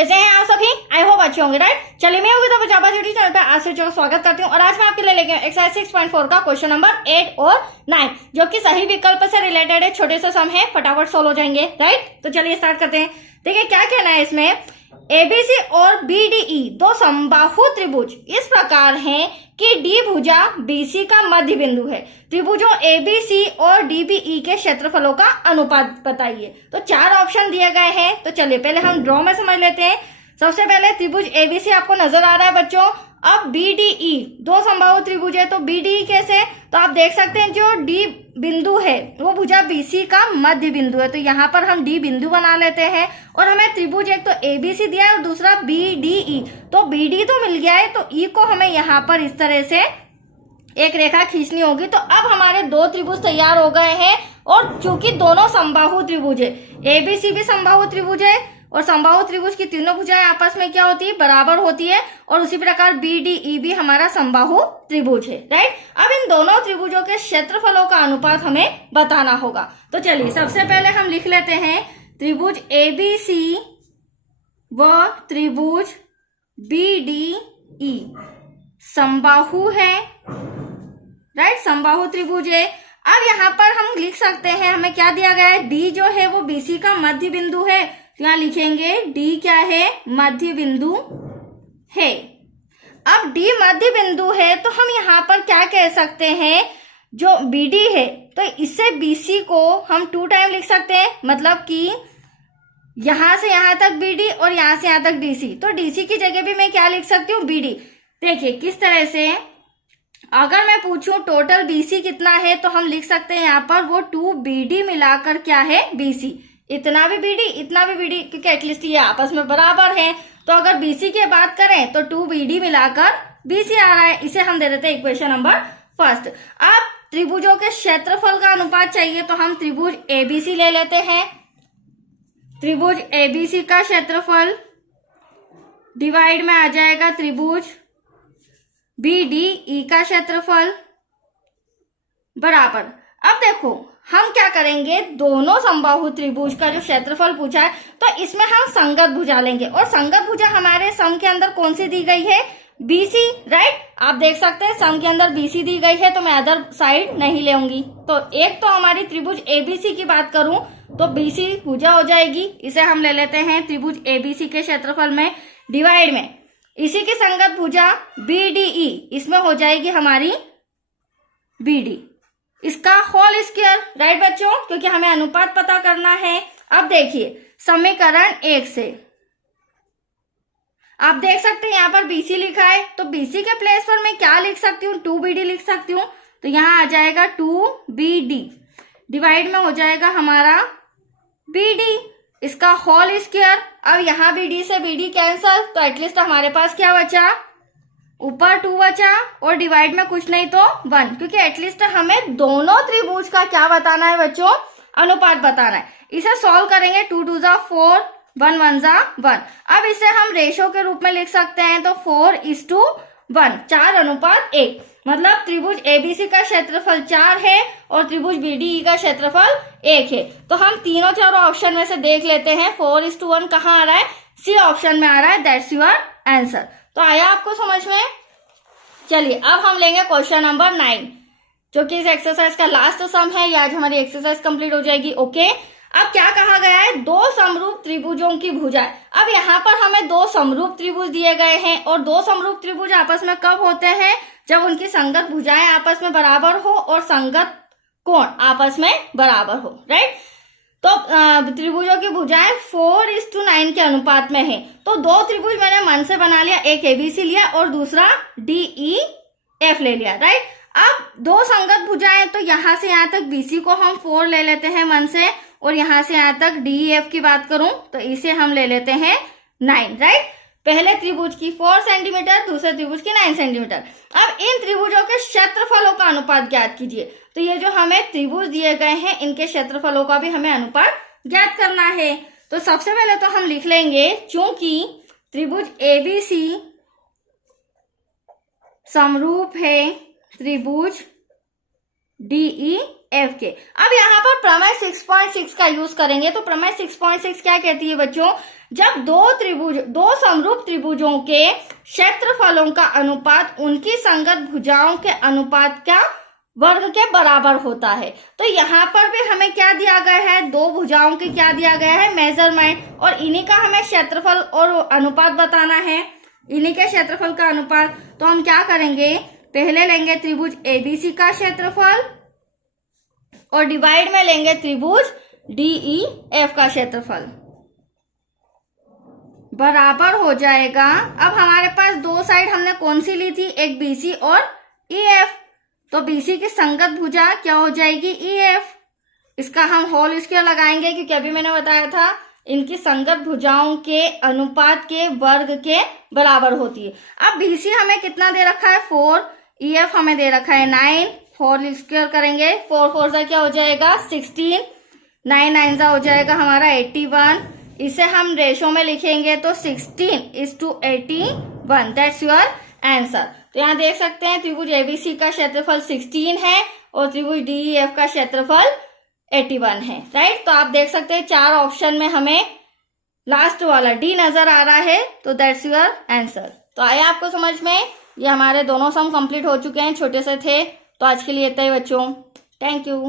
कैसे हैं आप सभी? आई होप अच्छे होंगे, राइट। चलिए मैं योगिता प्रजापति यूट्यूब चैनल पे आज से जो स्वागत करती हूँ और आज मैं आपके लिए लेके एक्सरसाइज 6.4 का क्वेश्चन नंबर 8 और 9 जो कि सही विकल्प से रिलेटेड है। छोटे से सम है, फटाफट सोल्व हो जाएंगे, राइट। तो चलिए स्टार्ट करते हैं। देखिए क्या कहना है इसमें, एबीसी और बीडीई दो समबाहु त्रिभुज इस प्रकार हैं कि डी भुजा बीसी का मध्य बिंदु है। त्रिभुजों एबीसी और डीबीई के क्षेत्रफलों का अनुपात बताइए। तो चार ऑप्शन दिए गए हैं। तो चलिए पहले हम ड्रॉ में समझ लेते हैं। सबसे पहले त्रिभुज एबीसी आपको नजर आ रहा है बच्चों। अब बीडीई दो समबाहु त्रिभुज है, तो बीडीई कैसे, तो आप देख सकते हैं जो डी बिंदु है वो भुजा बीसी का मध्य बिंदु है। तो यहाँ पर हम डी बिंदु बना लेते हैं और हमें त्रिभुज एक तो एबीसी दिया है और दूसरा बीडीई। तो बीडी तो मिल गया है, तो ई को हमें यहाँ पर इस तरह से एक रेखा खींचनी होगी। तो अब हमारे दो त्रिभुज तैयार हो गए हैं और चूंकि दोनों समबाहु त्रिभुज है, एबीसी भी समबाहु त्रिभुज है और समबाहु त्रिभुज की तीनों भुजाएं आपस में क्या होती है, बराबर होती है। और उसी प्रकार बीडीई भी हमारा समबाहु त्रिभुज है, राइट। अब इन दोनों त्रिभुजों के क्षेत्रफलों का अनुपात हमें बताना होगा। तो चलिए सबसे पहले हम लिख लेते हैं त्रिभुज एबीसी व त्रिभुज बीडीई समबाहु है, राइट, समबाहु त्रिभुज है। अब यहाँ पर हम लिख सकते हैं, हमें क्या दिया गया है, डी जो है वो बीसी का मध्य बिंदु है। यहाँ लिखेंगे डी क्या है, मध्य बिंदु है। अब डी मध्य बिंदु है तो हम यहाँ पर क्या कह सकते हैं, जो बीडी है तो इससे बीसी को हम 2 टाइम लिख सकते हैं। मतलब कि यहां से यहां तक बीडी और यहां से यहां तक डीसी। तो डीसी की जगह भी मैं क्या लिख सकती हूँ, बीडी। देखिए किस तरह से, अगर मैं पूछूं टोटल बीसी कितना है तो हम लिख सकते हैं यहाँ पर वो 2 बीडी मिलाकर क्या है, बीसी। इतना भी बीडी इतना भी बीडी, क्योंकि एटलीस्ट ये आपस में बराबर है। तो अगर बीसी की बात करें तो 2 बीडी मिलाकर बीसी आ रहा है। इसे हम दे देते हैं इक्वेशन नंबर फर्स्ट। अब त्रिभुजों के क्षेत्रफल का अनुपात चाहिए तो हम त्रिभुज एबीसी ले लेते हैं। त्रिभुज एबीसी का क्षेत्रफल डिवाइड में आ जाएगा त्रिभुज बीडीई का क्षेत्रफल बराबर। अब देखो हम क्या करेंगे, दोनों समबाहु त्रिभुज का जो क्षेत्रफल पूछा है तो इसमें हम संगत भुजा लेंगे। और संगत भुजा हमारे सम के अंदर कौन सी दी गई है, बीसी, राइट। आप देख सकते हैं सम के अंदर बीसी दी गई है तो मैं अदर साइड नहीं लेंगी। तो एक तो हमारी त्रिभुज एबीसी की बात करूं तो बीसी भुजा हो जाएगी, इसे हम ले लेते हैं त्रिभुज एबीसी के क्षेत्रफल में डिवाइड में इसी की संगत भुजा बीडीई, इसमें हो जाएगी हमारी बीडी, इसका होल स्क्वायर, राइट बच्चों, क्योंकि हमें अनुपात पता करना है। अब देखिए समीकरण 1 से आप देख सकते हैं यहाँ पर बीसी लिखा है तो बीसी के प्लेस पर मैं क्या लिख सकती हूँ, 2 बीडी लिख सकती हूँ। तो यहाँ आ जाएगा 2 बीडी डिवाइड में हो जाएगा हमारा बीडी, इसका होल स्क्वायर। अब यहाँ बीडी से बीडी कैंसल तो एटलीस्ट हमारे पास क्या बचा, ऊपर 2 बचा और डिवाइड में कुछ नहीं तो 1, क्योंकि एटलीस्ट हमें दोनों त्रिभुज का क्या बताना है बच्चों, अनुपात बताना है। इसे सॉल्व करेंगे, 2 2 जा 4, 1 1 जा 1। अब इसे हम रेशो के रूप में लिख सकते हैं तो 4:1, 4:1। मतलब त्रिभुज एबीसी का क्षेत्रफल 4 है और त्रिभुज बीडीई का क्षेत्रफल 1 है। तो हम तीनों चारों ऑप्शन में से देख लेते हैं 4:1 कहाँ आ रहा है, सी ऑप्शन में आ रहा है। That's your answer. तो आया आपको समझ में। चलिए अब हम लेंगे क्वेश्चन नंबर 9 जो कि इस एक्सरसाइज का लास्ट सम है। आज हमारी एक्सरसाइज कंप्लीट हो जाएगी। ओके, अब क्या कहा गया है, दो समरूप त्रिभुजों की भुजाएं। अब यहाँ पर हमें दो समरूप त्रिभुज दिए गए हैं और दो समरूप त्रिभुज आपस में कब होते हैं, जब उनकी संगत भुजाएं आपस में बराबर हो और संगत कोण आपस में बराबर हो, राइट। तो त्रिभुजों की भुजाएं 4:9 के अनुपात में है। तो दो त्रिभुज मैंने मन से बना लिया, एक एबीसी लिया और दूसरा डीईएफ ले लिया, राइट। अब दो संगत भुजाएं तो यहां से यहां तक बीसी को हम 4 ले लेते हैं मन से और यहां से यहां तक डीईएफ की बात करूं तो इसे हम ले लेते हैं 9, राइट। पहले त्रिभुज की 4 सेंटीमीटर, दूसरे त्रिभुज की 9 सेंटीमीटर। अब इन त्रिभुजों के क्षेत्रफलों का अनुपात ज्ञात कीजिए। तो ये जो हमें त्रिभुज दिए गए हैं इनके क्षेत्रफलों का भी हमें अनुपात ज्ञात करना है। तो सबसे पहले तो हम लिख लेंगे, चूंकि त्रिभुज एबीसी समरूप है त्रिभुज डीईएफ के। अब यहाँ पर प्रमेय 6.6 का यूज करेंगे। तो प्रमेय 6.6 क्या कहती है बच्चों, जब दो समरूप त्रिभुजों के क्षेत्रफलों का अनुपात उनकी संगत भुजाओं के अनुपात का वर्ग के बराबर होता है। तो यहाँ पर भी हमें क्या दिया गया है, दो भुजाओं के क्या दिया गया है, मेजरमेंट, और इन्हीं का हमें क्षेत्रफल और अनुपात बताना है, इन्हीं के क्षेत्रफल का अनुपात। तो हम क्या करेंगे, पहले लेंगे त्रिभुज एबीसी का क्षेत्रफल और डिवाइड में लेंगे त्रिभुज डीईएफ का क्षेत्रफल, बराबर हो जाएगा। अब हमारे पास दो साइड हमने कौन सी ली थी, एक बीसी और ईएफ, तो बीसी की संगत भुजा क्या हो जाएगी, ईएफ। इसका हम होल स्क्वायर लगाएंगे क्योंकि अभी मैंने बताया था इनकी संगत भुजाओं के अनुपात के वर्ग के बराबर होती है। अब बीसी हमें कितना दे रखा है, 4, ईएफ हमें दे रखा है 9, होल स्क्वायर करेंगे, 4 4 सा क्या हो जाएगा 16, 9 9 सा हो जाएगा हमारा 81। इसे हम रेशो में लिखेंगे तो 16:81, दैट्स योर आंसर। तो यहाँ देख सकते हैं त्रिभुज एबीसी का क्षेत्रफल 16 है और त्रिभुज डीईएफ का क्षेत्रफल 81 है, राइट। तो आप देख सकते हैं 4 ऑप्शन में हमें लास्ट वाला डी नजर आ रहा है, तो दैट्स योर आंसर। तो आया आपको समझ में, ये हमारे दोनों सम कंप्लीट हो चुके हैं, छोटे से थे। तो आज के लिए इतना ही बच्चों, थैंक यू।